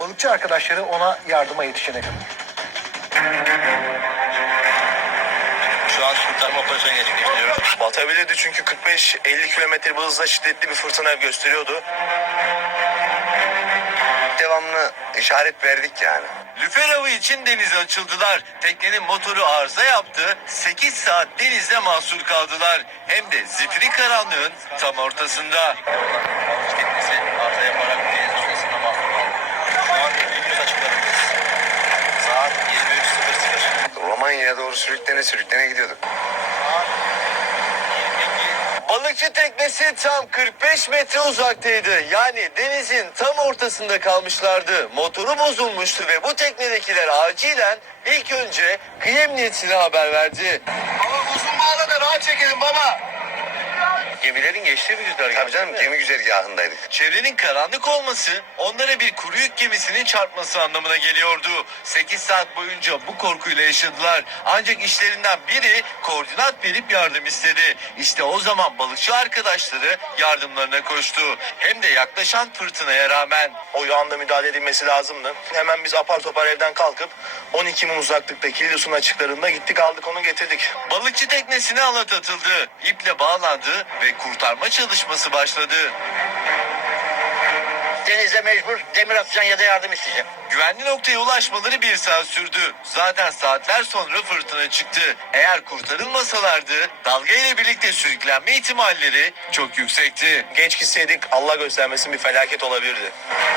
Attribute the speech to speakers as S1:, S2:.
S1: Balıkçı arkadaşları ona yardıma yetişene kadar.
S2: Şu an kurtarma operasyonu gerçekleştiriyorum. Batabilirdi çünkü 45-50 kilometre bir hızla şiddetli bir fırtına gösteriyordu. Devamlı işaret verdik yani.
S3: Lüfer avı için denize açıldılar. Teknenin motoru arıza yaptı. 8 saat denizde mahsur kaldılar. Hem de zifiri karanlığın tam ortasında.
S2: Balıkçı teknesi arıza yaparak deniz ortasında mahsur kaldı. Şu an Vilnius açıklarındayız. Saat 23.00. Romanya'ya doğru sürüklene gidiyorduk.
S3: Balıkçı teknesi tam 45 metre uzaktaydı. Yani denizin tam ortasında kalmışlardı. Motoru bozulmuştu ve bu teknedekiler acilen ilk önce kıyı emniyetine haber verdi.
S2: Baba uzun bağla da rahat çekelim baba.
S3: Gemilerin geçtiği bir güzergah.
S2: Tabii canım gemi güzergahındaydık.
S3: Çevrenin karanlık olması onlara bir kuru yük gemisinin çarpması anlamına geliyordu. 8 saat boyunca bu korkuyla yaşadılar. Ancak işlerinden biri koordinat verip yardım istedi. İşte o zaman balıkçı arkadaşları yardımlarına koştu. Hem de yaklaşan fırtınaya rağmen.
S2: O anda müdahale edilmesi lazımdı. Hemen biz apar topar evden kalkıp 12 mil uzaklıktaki Kilyos'un açıklarında gittik aldık onu getirdik.
S3: Balıkçı teknesine halat atıldı. İple bağlandı ve kurtarma çalışması başladı.
S4: Denize mecbur demir atacaksın ya da yardım isteyeceğim.
S3: Güvenli noktaya ulaşmaları 1 saat sürdü. Zaten saatler sonra fırtına çıktı. Eğer kurtarılmasalardı dalga ile birlikte sürüklenme ihtimalleri çok yüksekti.
S2: Geç gitseydik Allah göstermesin bir felaket olabilirdi.